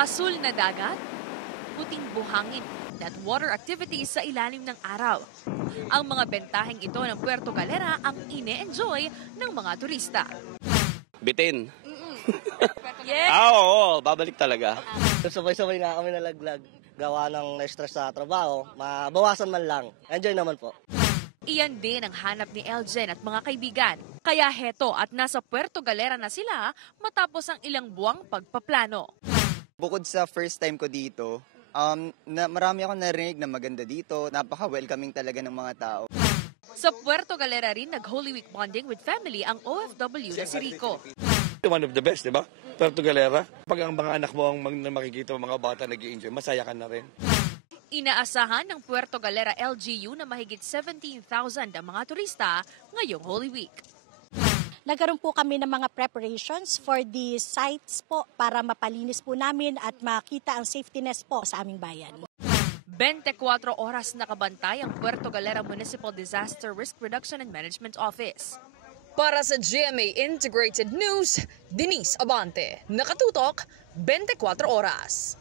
Asul na dagat, puting buhangin at water activities sa ilalim ng araw. Ang mga bentaheng ito ng Puerto Galera ang ine-enjoy ng mga turista. Bitin. Yes! Oo, babalik talaga. Sabay-sabay nga kami nalaglag. Gawa ng na-stress sa trabaho, mabawasan man lang. Enjoy naman po. Iyan din ang hanap ni Eljen at mga kaibigan. Kaya heto at nasa Puerto Galera na sila matapos ang ilang buwang pagpaplano. Bukod sa first time ko dito, marami akong narinig na maganda dito. Napaka-welcoming talaga ng mga tao. Sa Puerto Galera rin nag-Holy Week bonding with family ang OFW na si Rico. One of the best, di ba? Puerto Galera. Pag ang mga anak mo ang makikita mga bata nag-i-enjoy, masaya ka na rin. Inaasahan ng Puerto Galera LGU na mahigit 17,000 ang mga turista ngayong Holy Week. Nagkaroon po kami ng mga preparations for the sites po para mapalinis po namin at makita ang safetyness po sa aming bayan. 24 oras nakabantay ang Puerto Galera Municipal Disaster Risk Reduction and Management Office. Para sa GMA Integrated News, Denise Abante, nakatutok 24 oras.